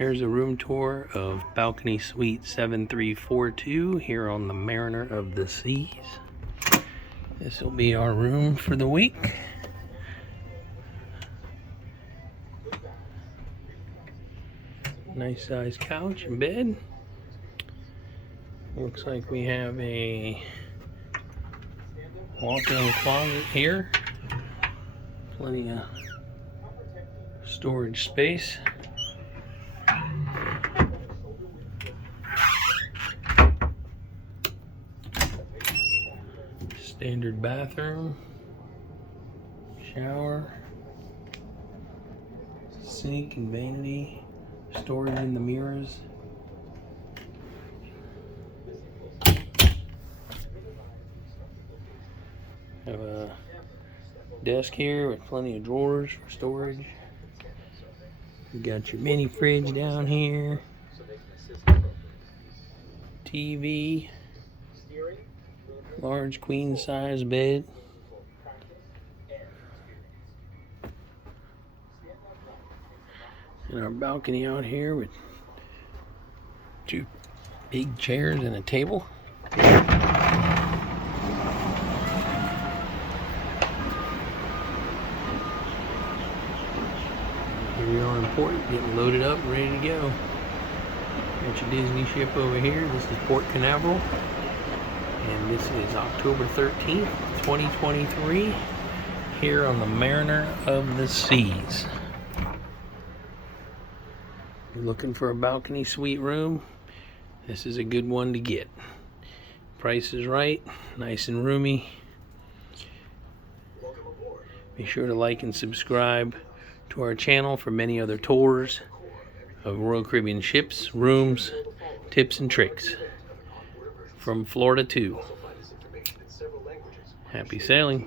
Here's a room tour of Balcony Suite 7342 here on the Mariner of the Seas. This will be our room for the week. Nice size couch and bed. Looks like we have a walk-in closet here. Plenty of storage space. Standard bathroom, shower, sink and vanity, storage in the mirrors. Have a desk here with plenty of drawers for storage. You got your mini fridge down here, TV, large queen size bed. And our balcony out here with two big chairs and a table. Here we are in port, getting loaded up and ready to go. Got your Disney ship over here. This is Port Canaveral. And this is October 13th, 2023, here on the Mariner of the Seas. You're looking for a balcony suite room, this is a good one to get. Price is right, nice and roomy. Be sure to like and subscribe to our channel for many other tours of Royal Caribbean ships, rooms, tips and tricks. From Florida too. Happy sailing.